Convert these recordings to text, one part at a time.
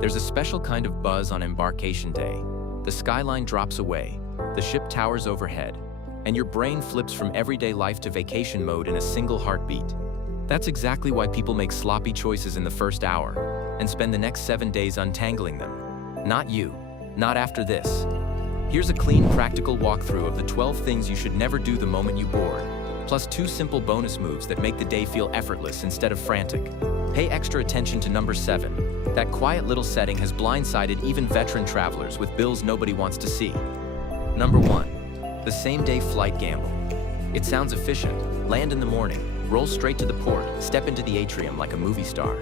There's a special kind of buzz on Embarkation Day. The skyline drops away, the ship towers overhead, and your brain flips from everyday life to vacation mode in a single heartbeat. That's exactly why people make sloppy choices in the first hour and spend the next 7 days untangling them. Not you. Not after this. Here's a clean, practical walkthrough of the 12 things you should never do the moment you board, plus 2 simple bonus moves that make the day feel effortless instead of frantic. Pay extra attention to number 7. That quiet little setting has blindsided even veteran travelers with bills nobody wants to see. Number 1. The same-day flight gamble. It sounds efficient. Land in the morning, roll straight to the port, step into the atrium like a movie star.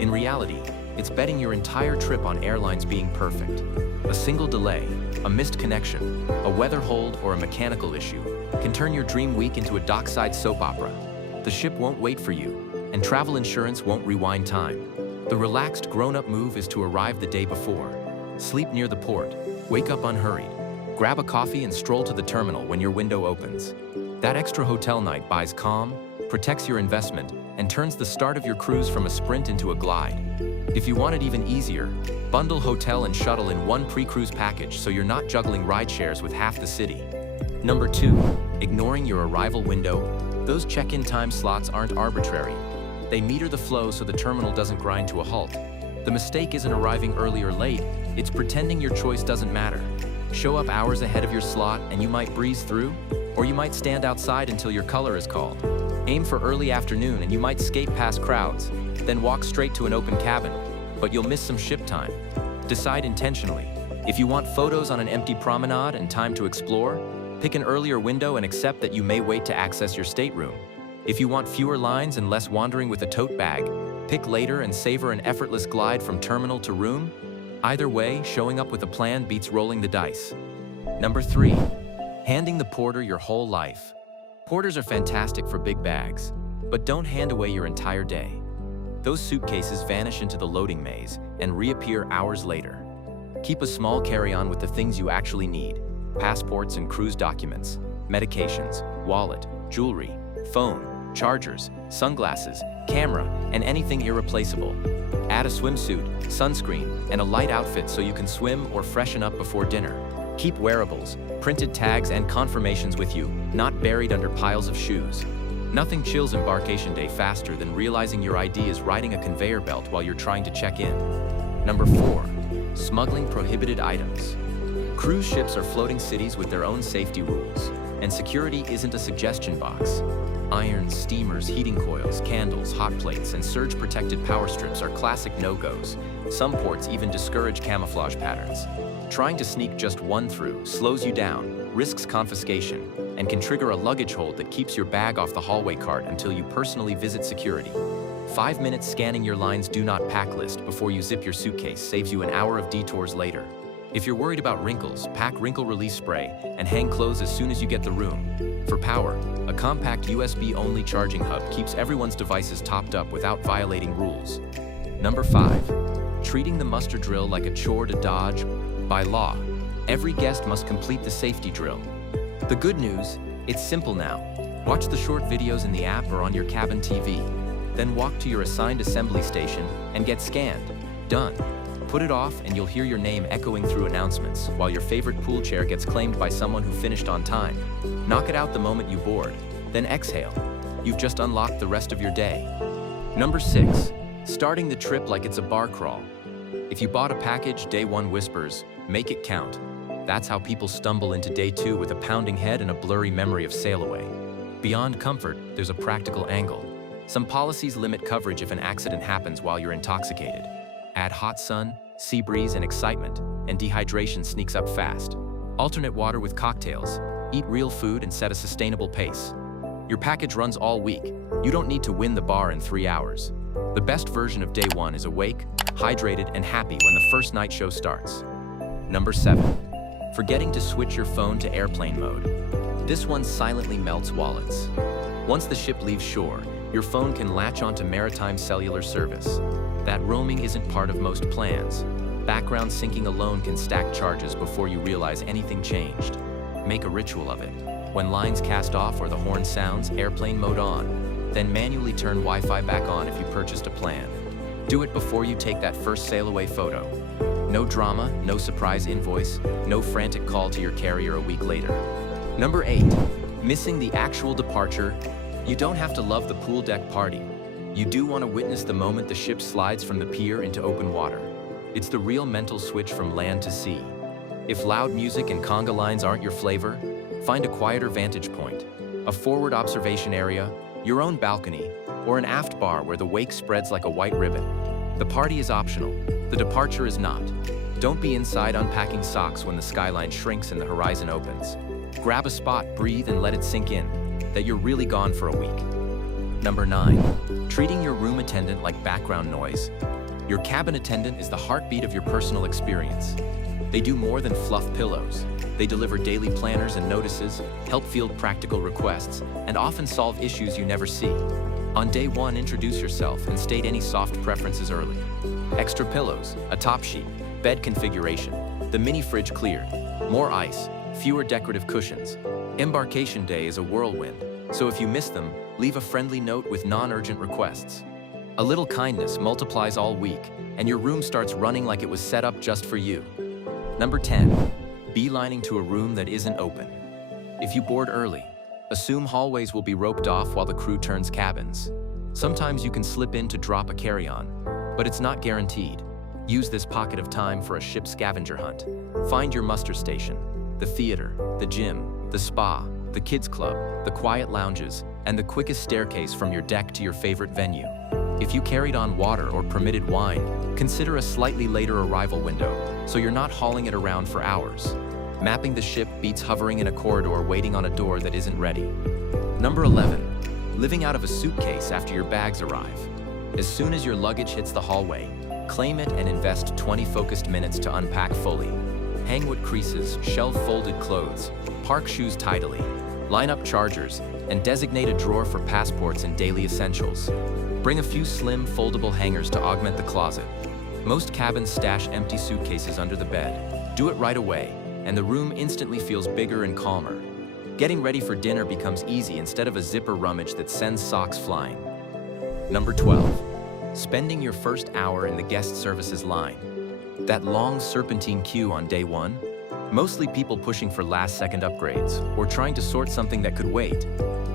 In reality, it's betting your entire trip on airlines being perfect. A single delay, a missed connection, a weather hold, or a mechanical issue can turn your dream week into a dockside soap opera. The ship won't wait for you, and travel insurance won't rewind time. The relaxed, grown-up move is to arrive the day before. Sleep near the port, wake up unhurried, grab a coffee and stroll to the terminal when your window opens. That extra hotel night buys calm, protects your investment, and turns the start of your cruise from a sprint into a glide. If you want it even easier, bundle hotel and shuttle in one pre-cruise package so you're not juggling ride shares with half the city. Number 2. Ignoring your arrival window. Those check-in time slots aren't arbitrary. They meter the flow so the terminal doesn't grind to a halt. The mistake isn't arriving early or late, it's pretending your choice doesn't matter. Show up hours ahead of your slot and you might breeze through, or you might stand outside until your color is called. Aim for early afternoon and you might skate past crowds, then walk straight to an open cabin, but you'll miss some ship time. Decide intentionally. If you want photos on an empty promenade and time to explore, pick an earlier window and accept that you may wait to access your stateroom. If you want fewer lines and less wandering with a tote bag, pick later and savor an effortless glide from terminal to room. Either way, showing up with a plan beats rolling the dice. Number 3. Handing the porter your whole life. Porters are fantastic for big bags, but don't hand away your entire day. Those suitcases vanish into the loading maze and reappear hours later. Keep a small carry-on with the things you actually need: passports and cruise documents, medications, wallet, jewelry, phone, chargers, sunglasses, camera, and anything irreplaceable. Add a swimsuit, sunscreen, and a light outfit so you can swim or freshen up before dinner. Keep wearables, printed tags, and confirmations with you, not buried under piles of shoes. Nothing chills Embarkation Day faster than realizing your ID is riding a conveyor belt while you're trying to check in. Number 4. Smuggling prohibited items. Cruise ships are floating cities with their own safety rules, and security isn't a suggestion box. Irons, steamers, heating coils, candles, hot plates, and surge-protected power strips are classic no-goes. Some ports even discourage camouflage patterns. Trying to sneak just one through slows you down, risks confiscation, and can trigger a luggage hold that keeps your bag off the hallway cart until you personally visit security. 5 minutes scanning your line's do not pack list before you zip your suitcase saves you an hour of detours later. If you're worried about wrinkles, pack wrinkle release spray and hang clothes as soon as you get the room. For power, a compact USB-only charging hub keeps everyone's devices topped up without violating rules. Number 5. Treating the muster drill like a chore to dodge. By law, every guest must complete the safety drill. The good news, it's simple now. Watch the short videos in the app or on your cabin TV. Then walk to your assigned assembly station and get scanned. Done. Put it off and you'll hear your name echoing through announcements while your favorite pool chair gets claimed by someone who finished on time. Knock it out the moment you board, then exhale. You've just unlocked the rest of your day. Number 6. Starting the trip like it's a bar crawl. If you bought a package, day 1 whispers, make it count. That's how people stumble into day 2 with a pounding head and a blurry memory of sail away. Beyond comfort, there's a practical angle. Some policies limit coverage if an accident happens while you're intoxicated. Add hot sun, sea breeze, and excitement, and dehydration sneaks up fast. Alternate water with cocktails. Eat real food and set a sustainable pace. Your package runs all week. You don't need to win the bar in 3 hours. The best version of day 1 is awake, hydrated, and happy when the first night show starts. Number 7. Forgetting to switch your phone to airplane mode. This one silently melts wallets. Once the ship leaves shore, your phone can latch onto maritime cellular service. That roaming isn't part of most plans. Background syncing alone can stack charges before you realize anything changed. Make a ritual of it. When lines cast off or the horn sounds, airplane mode on. Then manually turn Wi-Fi back on if you purchased a plan. Do it before you take that first sail-away photo. No drama, no surprise invoice, no frantic call to your carrier a week later. Number 8, missing the actual departure. You don't have to love the pool deck party. You do want to witness the moment the ship slides from the pier into open water. It's the real mental switch from land to sea. If loud music and conga lines aren't your flavor, find a quieter vantage point, a forward observation area, your own balcony, or an aft bar where the wake spreads like a white ribbon. The party is optional, the departure is not. Don't be inside unpacking socks when the skyline shrinks and the horizon opens. Grab a spot, breathe, and let it sink in that you're really gone for a week. Number 9, treating your room attendant like background noise. Your cabin attendant is the heartbeat of your personal experience. They do more than fluff pillows. They deliver daily planners and notices, help field practical requests, and often solve issues you never see. On day 1, introduce yourself and state any soft preferences early. Extra pillows, a top sheet, bed configuration, the mini fridge cleared, more ice, fewer decorative cushions. Embarkation day is a whirlwind, so if you miss them, leave a friendly note with non-urgent requests. A little kindness multiplies all week, and your room starts running like it was set up just for you. Number 10, beelining to a room that isn't open. If you board early, assume hallways will be roped off while the crew turns cabins. Sometimes you can slip in to drop a carry-on, but it's not guaranteed. Use this pocket of time for a ship scavenger hunt. Find your muster station, the theater, the gym, the spa, the kids club, the quiet lounges, and the quickest staircase from your deck to your favorite venue. If you carried on water or permitted wine, consider a slightly later arrival window, so you're not hauling it around for hours. Mapping the ship beats hovering in a corridor waiting on a door that isn't ready. Number 11, living out of a suitcase after your bags arrive. As soon as your luggage hits the hallway, claim it and invest 20 focused minutes to unpack fully. Hangwood creases, shelf-folded clothes, park shoes tidily, line up chargers, and designate a drawer for passports and daily essentials. Bring a few slim, foldable hangers to augment the closet. Most cabins stash empty suitcases under the bed. Do it right away, and the room instantly feels bigger and calmer. Getting ready for dinner becomes easy instead of a zipper rummage that sends socks flying. Number 12, spending your first hour in the guest services line. That long serpentine queue on day 1? Mostly people pushing for last-second upgrades or trying to sort something that could wait.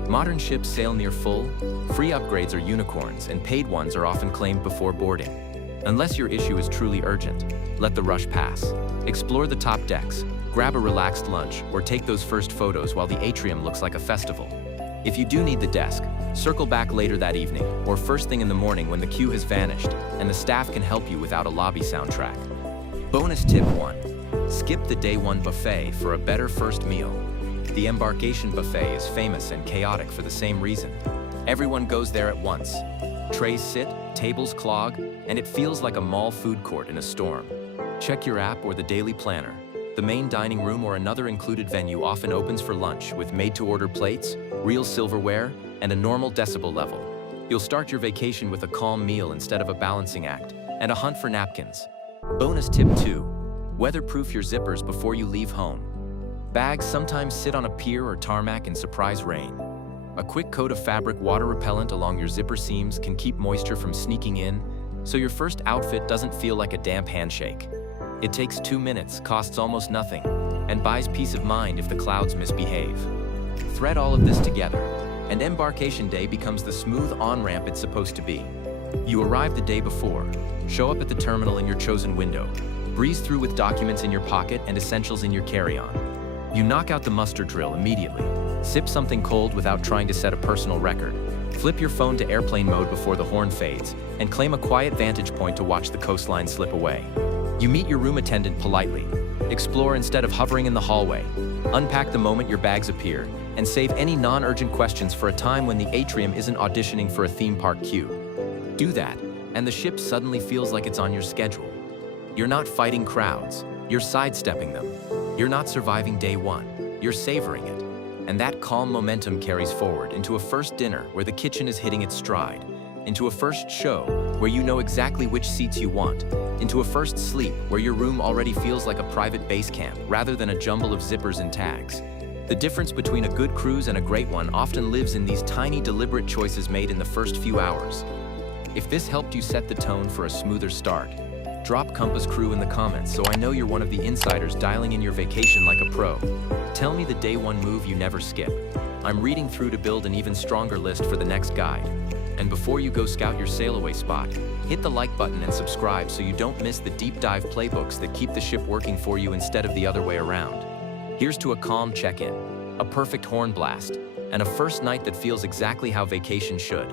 Modern ships sail near full, free upgrades are unicorns, and paid ones are often claimed before boarding. Unless your issue is truly urgent, let the rush pass. Explore the top decks, grab a relaxed lunch, or take those first photos while the atrium looks like a festival. If you do need the desk, circle back later that evening or first thing in the morning when the queue has vanished and the staff can help you without a lobby soundtrack. Bonus tip 1. Skip the day 1 buffet for a better first meal. The Embarkation buffet is famous and chaotic for the same reason. Everyone goes there at once. Trays sit, tables clog, and it feels like a mall food court in a storm. Check your app or the daily planner. The main dining room or another included venue often opens for lunch with made-to-order plates, real silverware, and a normal decibel level. You'll start your vacation with a calm meal instead of a balancing act, and a hunt for napkins. Bonus tip 2. Weatherproof your zippers before you leave home. Bags sometimes sit on a pier or tarmac in surprise rain. A quick coat of fabric water repellent along your zipper seams can keep moisture from sneaking in, so your first outfit doesn't feel like a damp handshake. It takes 2 minutes, costs almost nothing, and buys peace of mind if the clouds misbehave. Thread all of this together, and Embarkation Day becomes the smooth on-ramp it's supposed to be. You arrive the day before, show up at the terminal in your chosen window, breeze through with documents in your pocket and essentials in your carry-on. You knock out the muster drill immediately, sip something cold without trying to set a personal record, flip your phone to airplane mode before the horn fades, and claim a quiet vantage point to watch the coastline slip away. You meet your room attendant politely, explore instead of hovering in the hallway, unpack the moment your bags appear, and save any non-urgent questions for a time when the atrium isn't auditioning for a theme park queue. Do that, and the ship suddenly feels like it's on your schedule. You're not fighting crowds, you're sidestepping them. You're not surviving day 1, you're savoring it. And that calm momentum carries forward into a first dinner where the kitchen is hitting its stride, into a first show where you know exactly which seats you want, into a first sleep where your room already feels like a private base camp rather than a jumble of zippers and tags. The difference between a good cruise and a great one often lives in these tiny, deliberate choices made in the first few hours. If this helped you set the tone for a smoother start, drop Compass Crew in the comments so I know you're one of the insiders dialing in your vacation like a pro. Tell me the day one move you never skip. I'm reading through to build an even stronger list for the next guide. And before you go scout your sail away spot, hit the like button and subscribe so you don't miss the deep dive playbooks that keep the ship working for you instead of the other way around. Here's to a calm check-in, a perfect horn blast, and a first night that feels exactly how vacation should.